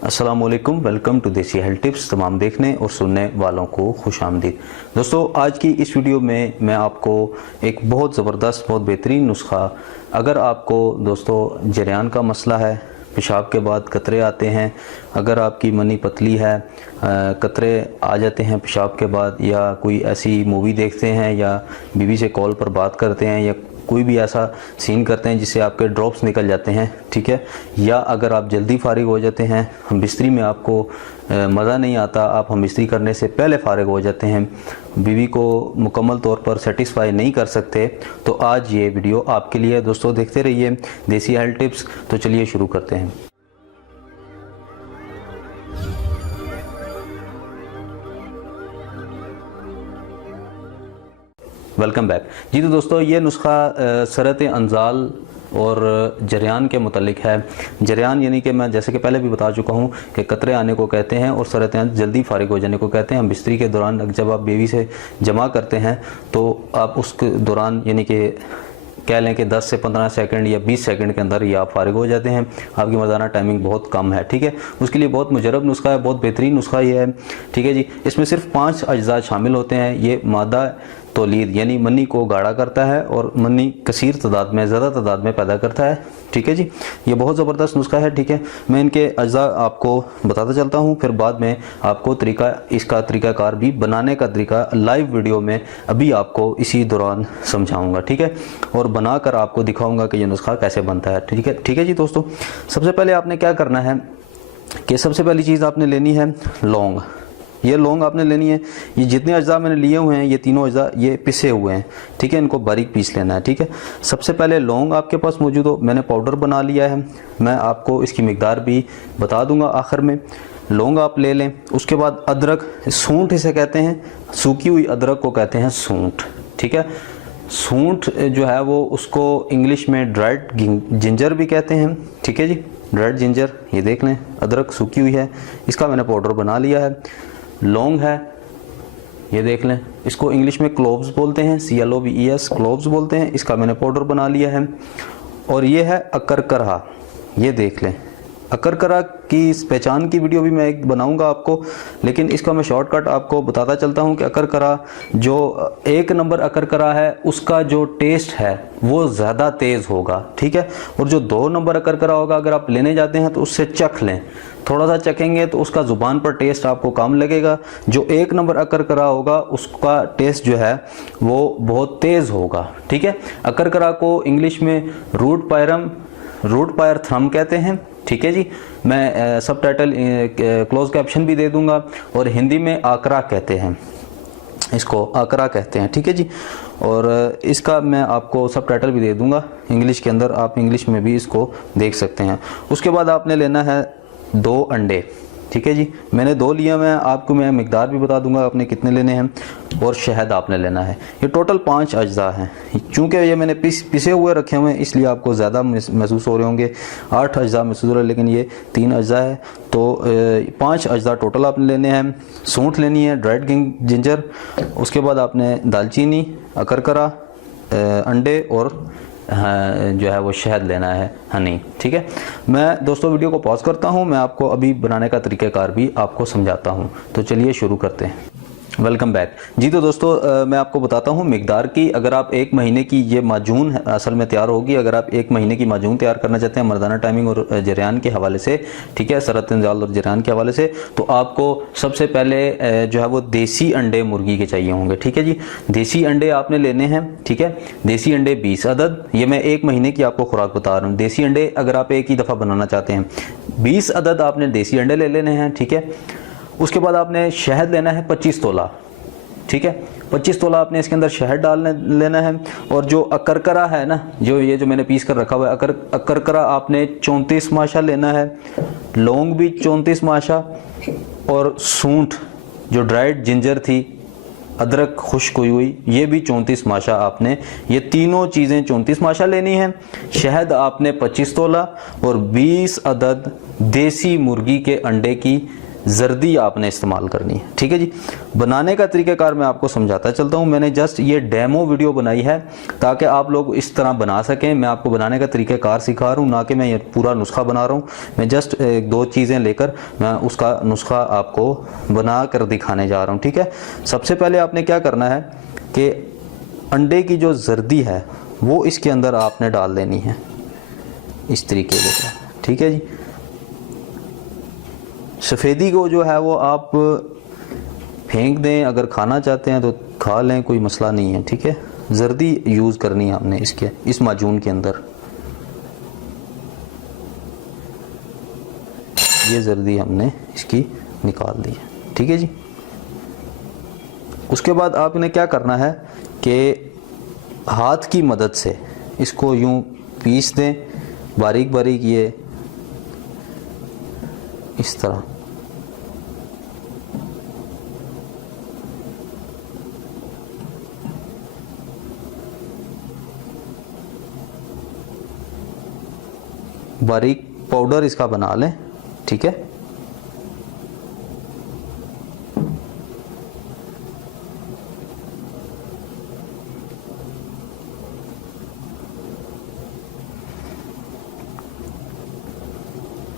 अस्सलामुअलैकुम, welcome to देसी health tips. तमाम देखने और सुनने वालों को खुश आमदीद। दोस्तों, आज की इस वीडियो में मैं आपको एक बहुत ज़बरदस्त, बहुत बेहतरीन नुस्खा, अगर आपको दोस्तों जरियान का मसला है, पेशाब के बाद कतरे आते हैं, अगर आपकी मनी पतली है, कतरे आ जाते हैं पेशाब के बाद, या कोई ऐसी मूवी देखते हैं या बीवी से कॉल पर बात करते हैं या कोई भी ऐसा सीन करते हैं जिससे आपके ड्रॉप्स निकल जाते हैं, ठीक है, या अगर आप जल्दी फारिग हो जाते हैं, हम बिस्तरी में आपको मज़ा नहीं आता, आप हम बिस्तरी करने से पहले फारिग हो जाते हैं, बीवी को मुकम्मल तौर पर सेटिस्फाई नहीं कर सकते, तो आज ये वीडियो आपके लिए दोस्तों। देखते रहिए देसी हेल्थ टिप्स। तो चलिए शुरू करते हैं। वेलकम बैक जी। तो दोस्तों, ये नुस्खा सरत अंजाल और जरियान के मुतल्लिक है। जरियान यानी कि मैं जैसे कि पहले भी बता चुका हूँ कि कतरे आने को कहते हैं, और सरत जल्दी फारिग हो जाने को कहते हैं। हम बिस्तरी के दौरान जब आप बेबी से जमा करते हैं तो आप उस दौरान यानी कि कह लें कि 10 से 15 सेकंड या 20 सेकंड के अंदर ये आप फारिग हो जाते हैं। आपकी मर्दाना टाइमिंग बहुत कम है, ठीक है। उसके लिए बहुत मुजरब नुस्खा है, बहुत बेहतरीन नुस्खा ये है, ठीक है जी। इसमें सिर्फ 5 अज्जा शामिल होते हैं। ये मादा तौलीद यानी मनी को गाढ़ा करता है और मनी कसीर तादाद में, ज़्यादा तादाद में पैदा करता है, ठीक है जी। ये बहुत ज़बरदस्त नुस्खा है, ठीक है। मैं इनके अज्जा आपको बताता चलता हूँ, फिर बाद में आपको इसका तरीक़ाकार भी, बनाने का तरीका लाइव वीडियो में अभी आपको इसी दौरान समझाऊँगा, ठीक है, और बनाकर आपको दिखाऊँगा कि ये नुस्खा कैसे बनता है, ठीक है। ठीक है जी दोस्तों, सबसे पहले आपने क्या करना है कि सबसे पहली चीज़ आपने लेनी है लौंग। ये लौंग आपने लेनी है। ये जितने अज्जा मैंने लिए हुए हैं, ये तीनों अज्जा ये पिसे हुए हैं, ठीक है। इनको बारीक पीस लेना है, ठीक है। सबसे पहले लौंग आपके पास मौजूद हो, मैंने पाउडर बना लिया है, मैं आपको इसकी मिकदार भी बता दूंगा आखिर में। लौंग आप ले लें। उसके बाद अदरक, सूंठ इसे कहते हैं, सूखी हुई अदरक को कहते हैं सूंठ, ठीक है। सूंठ जो है वो उसको इंग्लिश में ड्राइड जिंजर भी कहते हैं, ठीक है जी, ड्राइड जिंजर। ये देख लें, अदरक सूखी हुई है, इसका मैंने पाउडर बना लिया है। लौंग है, ये देख लें, इसको इंग्लिश में क्लोव्स बोलते हैं, CLOVES क्लोव्स बोलते हैं, इसका मैंने पाउडर बना लिया है। और ये है अकरकरा, ये देख लें। अकरकरा की पहचान की वीडियो भी मैं एक बनाऊंगा आपको, लेकिन इसका मैं शॉर्टकट आपको बताता चलता हूं कि अकरकरा जो 1 नंबर अकरकरा है उसका जो टेस्ट है वो ज़्यादा तेज़ होगा, ठीक है। और जो 2 नंबर अकरकरा होगा, अगर आप लेने जाते हैं तो उससे चख लें, थोड़ा सा चखेंगे तो उसका ज़ुबान पर टेस्ट आपको कम लगेगा। जो 1 नंबर अकरकरा होगा उसका टेस्ट जो है वो बहुत तेज़ होगा, ठीक है। अकरकरा को इंग्लिश में रूट पायर थ्रम कहते हैं, ठीक है जी। मैं सब टाइटल क्लोज कैप्शन भी दे दूंगा। और हिंदी में आकरा कहते हैं, इसको आकरा कहते हैं, ठीक है जी। और इसका मैं आपको सब टाइटल भी दे दूंगा इंग्लिश के अंदर, आप इंग्लिश में भी इसको देख सकते हैं। उसके बाद आपने लेना है 2 अंडे, ठीक है जी। मैंने 2 लिया, मैं आपको मैं मिकदार भी बता दूंगा आपने कितने लेने हैं। और शहद आपने लेना है। ये टोटल 5 अज्जा हैं। चूँकि ये मैंने पिसे हुए रखे हुए हैं इसलिए आपको ज़्यादा महसूस हो रहे होंगे, 8 अज्जा महसूस हो रहे हैं, लेकिन ये 3 अज्जा है, तो 5 अज्जा टोटल आपने लेने हैं। सूंठ लेनी है, ड्राइड जिंजर, उसके बाद आपने दालचीनी, अकरकरा, अंडे और जो है वो शहद लेना है, हनी, ठीक है। मैं दोस्तों वीडियो को पॉज करता हूं, मैं आपको अभी बनाने का तरीक़ाकार भी आपको समझाता हूं। तो चलिए शुरू करते हैं। वेलकम बैक जी। तो दोस्तों, मैं आपको बताता हूँ मिकदार की। अगर आप 1 महीने की ये माजून असल में तैयार होगी, अगर आप 1 महीने की माजून तैयार करना चाहते हैं मर्दाना टाइमिंग और जरियान के हवाले से, ठीक है, सरत इंजाल और जरियान के हवाले से, तो आपको सबसे पहले जो है वो देसी अंडे मुर्गी के चाहिए होंगे, ठीक है जी। देसी अंडे आपने लेने हैं, ठीक है। देसी अंडे 20 अदद, ये मैं 1 महीने की आपको खुराक बता रहा हूँ। देसी अंडे अगर आप एक ही दफ़ा बनाना चाहते हैं, 20 अदद आपने देसी अंडे ले लेने हैं, ठीक है। उसके बाद आपने शहद लेना है 25 तोला, ठीक है। 25 तोला आपने इसके अंदर शहद लेना है। और जो अकरकरा है ना, जो मैंने पीस कर रखा हुआ है, अकरकरा आपने 34 माशा लेना है। लौंग भी 34 माशा, और सूंठ जो ड्राइड जिंजर थी, अदरक खुश्क हुई, ये भी 34 माशा आपने, ये तीनों चीज़ें 34 माशा लेनी है। शहद आपने 25 तोला और 20 अदद देसी मुर्गी के अंडे की जर्दी आपने इस्तेमाल करनी है। ठीक है जी। बनाने का तरीक़ाकार मैं आपको समझाता चलता हूँ। मैंने जस्ट ये डेमो वीडियो बनाई है ताकि आप लोग इस तरह बना सकें। मैं आपको बनाने का तरीक़ाकार सिखा रहा हूँ, ना कि मैं ये पूरा नुस्खा बना रहा हूँ। मैं जस्ट एक दो चीज़ें लेकर मैं उसका नुस्खा आपको बना कर दिखाने जा रहा हूँ। ठीक है। सबसे पहले आपने क्या करना है कि अंडे की जो जर्दी है वो इसके अंदर आपने डाल देनी है इस तरीके से। ठीक है जी। सफ़ेदी को जो है वो आप फेंक दें, अगर खाना चाहते हैं तो खा लें, कोई मसला नहीं है। ठीक है। जर्दी यूज़ करनी है हमने इसके इस माजून के अंदर। ये जर्दी हमने इसकी निकाल दी है। ठीक है जी। उसके बाद आपने क्या करना है कि हाथ की मदद से इसको यूं पीस दें बारीक बारीक, ये इस तरह। बारीक पाउडर इसका बना लें। ठीक है।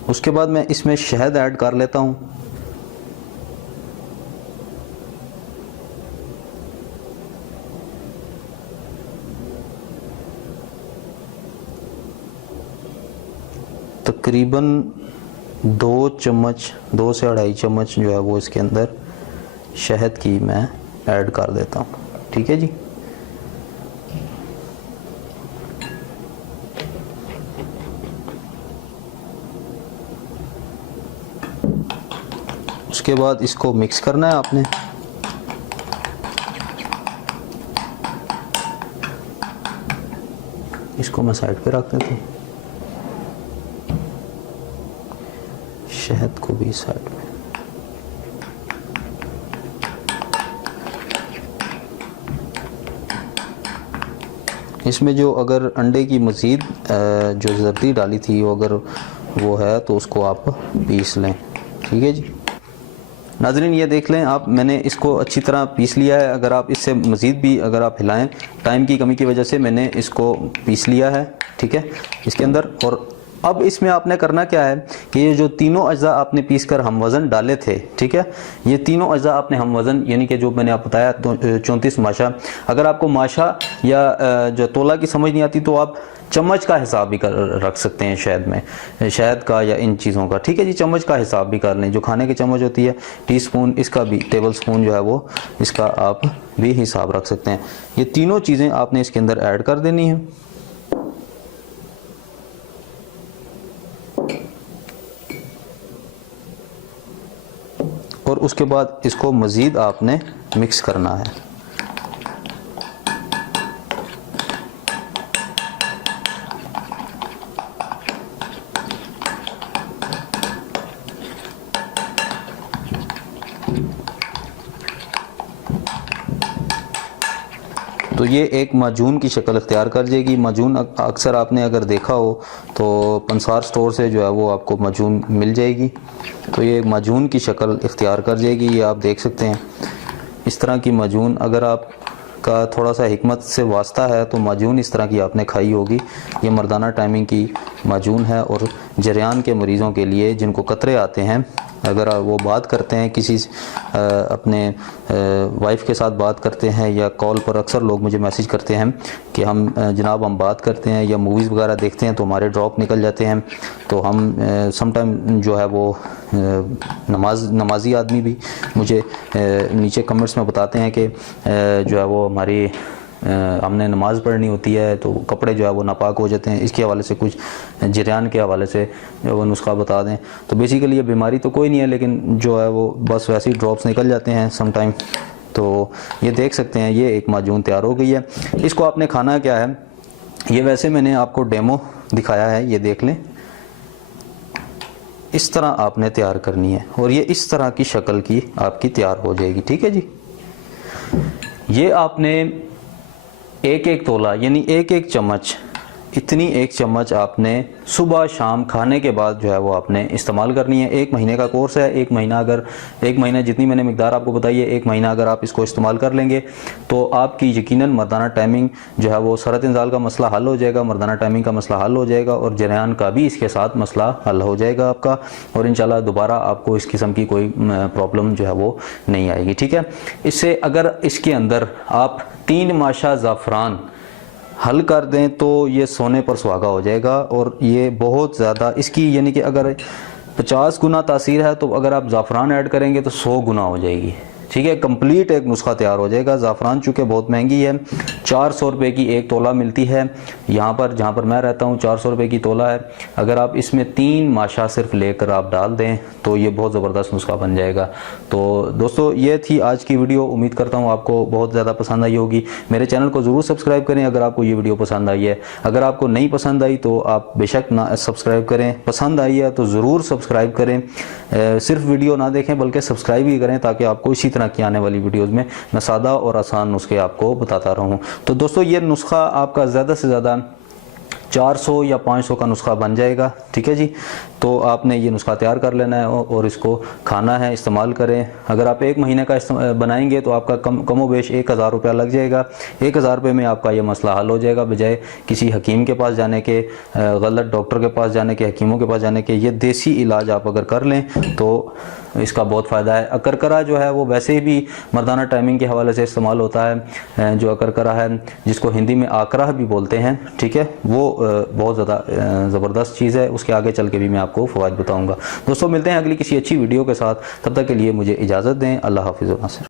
उसके बाद मैं इसमें शहद ऐड कर लेता हूँ। तकरीबन 2 चम्मच, 2 से 2.5 चम्मच जो है वो इसके अंदर शहद की मैं ऐड कर देता हूँ। ठीक है जी। उसके बाद इसको मिक्स करना है आपने। इसको मैं साइड पे रख देता हूँ, शहद को भी साइड में। इसमें जो अगर अंडे की मज़ीद जो जर्दी डाली थी वो अगर वो है तो उसको आप पीस लें। ठीक है जी। नाज़रीन ये देख लें आप, मैंने इसको अच्छी तरह पीस लिया है। अगर आप इससे मज़ीद भी अगर आप हिलाएं, टाइम की कमी की वजह से मैंने इसको पीस लिया है। ठीक है। इसके अंदर और अब इसमें आपने करना क्या है कि ये जो तीनों अज्जा आपने पीस कर हम वज़न डाले थे, ठीक है, ये तीनों अज्जा आपने हम वज़न यानी कि जो मैंने आपको बताया तो 34 माशा। अगर आपको माशा या जो तोला की समझ नहीं आती तो आप चम्मच का हिसाब भी रख सकते हैं शहद में, शहद का या इन चीज़ों का। ठीक है जी। चम्मच का हिसाब भी कर लें, जो खाने की चम्मच होती है, टीस्पून, इसका भी टेबल स्पून जो है वो इसका आप भी हिसाब रख सकते हैं। ये तीनों चीज़ें आपने इसके अंदर ऐड कर देनी है। और उसके बाद इसको मज़ीद आपने मिक्स करना है। तो ये एक माजून की शक्ल इख्तियार कर जाएगी। माजून अक्सर आपने अगर देखा हो तो पंसार स्टोर से जो है वो आपको माजून मिल जाएगी। तो ये माजून की शक्ल इख्तियार कर जाएगी। ये आप देख सकते हैं इस तरह की माजून। अगर आप का थोड़ा सा हिकमत से वास्ता है तो माजून इस तरह की आपने खाई होगी। ये मर्दाना टाइमिंग की माजून है और जरियान के मरीज़ों के लिए जिनको कतरे आते हैं, अगर वो बात करते हैं किसी अपने वाइफ के साथ बात करते हैं या कॉल पर, अक्सर लोग मुझे मैसेज करते हैं कि हम जनाब हम बात करते हैं या मूवीज़ वगैरह देखते हैं तो हमारे ड्रॉप निकल जाते हैं। तो हम समटाइम जो है वो नमाजी आदमी भी मुझे नीचे कमेंट्स में बताते हैं कि जो है वो हमारी हमने नमाज़ पढ़नी होती है तो कपड़े जो है वो नापाक हो जाते हैं। इसके हवाले से कुछ जरियान के हवाले से वो नुस्खा बता दें। तो बेसिकली ये बीमारी तो कोई नहीं है, लेकिन जो है वो बस वैसे ही ड्रॉप्स निकल जाते हैं सम टाइम। तो ये देख सकते हैं ये एक माजून तैयार हो गई है। इसको आपने खाना क्या है, ये वैसे मैंने आपको डेमो दिखाया है, ये देख लें। इस तरह आपने तैयार करनी है और ये इस तरह की शक्ल की आपकी तैयार हो जाएगी। ठीक है जी। ये आपने एक एक तोला यानी एक एक चम्मच इतनी एक चम्मच आपने सुबह शाम खाने के बाद जो है वो आपने इस्तेमाल करनी है। 1 महीने का कोर्स है। 1 महीना जितनी मैंने मिकदार आपको बताई है, 1 महीना अगर आप इसको इस्तेमाल कर लेंगे तो आपकी यकीनन मर्दाना टाइमिंग जो है वो सरत इंजाल का मसला हल हो जाएगा, मर्दाना टाइमिंग का मसला हल हो जाएगा और जरियान का भी इसके साथ मसला हल हो जाएगा आपका, और इंशाल्लाह दोबारा आपको इस किस्म की कोई प्रॉब्लम जो है वो नहीं आएगी। ठीक है। इससे अगर इसके अंदर आप 3 माशा ज़ाफ़रान हल कर दें तो ये सोने पर सुहागा हो जाएगा, और ये बहुत ज़्यादा इसकी यानी कि अगर 50 गुना तासीर है तो अगर आप ज़ाफ़रान ऐड करेंगे तो 100 गुना हो जाएगी। ठीक है। कंप्लीट एक नुस्खा तैयार हो जाएगा। ज़ाफ़रान चूँकि बहुत महंगी है, 400 रुपये की 1 तोला मिलती है यहाँ पर, जहाँ पर मैं रहता हूँ 400 रुपये की तोला है। अगर आप इसमें 3 माशा सिर्फ लेकर आप डाल दें तो ये बहुत ज़बरदस्त नुस्खा बन जाएगा। तो दोस्तों ये थी आज की वीडियो। उम्मीद करता हूँ आपको बहुत ज़्यादा पसंद आई होगी। मेरे चैनल को ज़रूर सब्सक्राइब करें अगर आपको ये वीडियो पसंद आई है। अगर आपको नहीं पसंद आई तो आप बेशक ना सब्सक्राइब करें, पसंद आई है तो ज़रूर सब्सक्राइब करें। सिर्फ वीडियो ना देखें बल्कि सब्सक्राइब भी करें ताकि आपको इसी तरह की आने वाली वीडियोस में मैं सादा और आसान नुस्खे आपको बताता रहूं। तो दोस्तों ये नुस्खा आपका ज़्यादा से ज़्यादा 400 या 500 का नुस्खा बन जाएगा। ठीक है जी। तो आपने ये नुस्खा तैयार कर लेना है और इसको खाना है, इस्तेमाल करें। अगर आप 1 महीने का बनाएंगे तो आपका कमो बेश 1000 रुपया लग जाएगा। 1000 रुपये में आपका ये मसला हल हो जाएगा, बजाय किसी हकीम के पास जाने के, गलत डॉक्टर के पास जाने के, हकीमों के पास जाने के। ये देसी इलाज आप अगर कर लें तो इसका बहुत फ़ायदा है। अकरकरा जो है वो वैसे भी मर्दाना टाइमिंग के हवाले से इस्तेमाल होता है। जो अकरकरा है जिसको हिंदी में आकरा भी बोलते हैं, ठीक है, वो बहुत ज़्यादा ज़बरदस्त चीज़ है। उसके आगे चल के भी मैं आपको फ़वाइद बताऊँगा। दोस्तों मिलते हैं अगली किसी अच्छी वीडियो के साथ, तब तक के लिए मुझे इजाज़त दें। अल्लाह हाफ़िज़।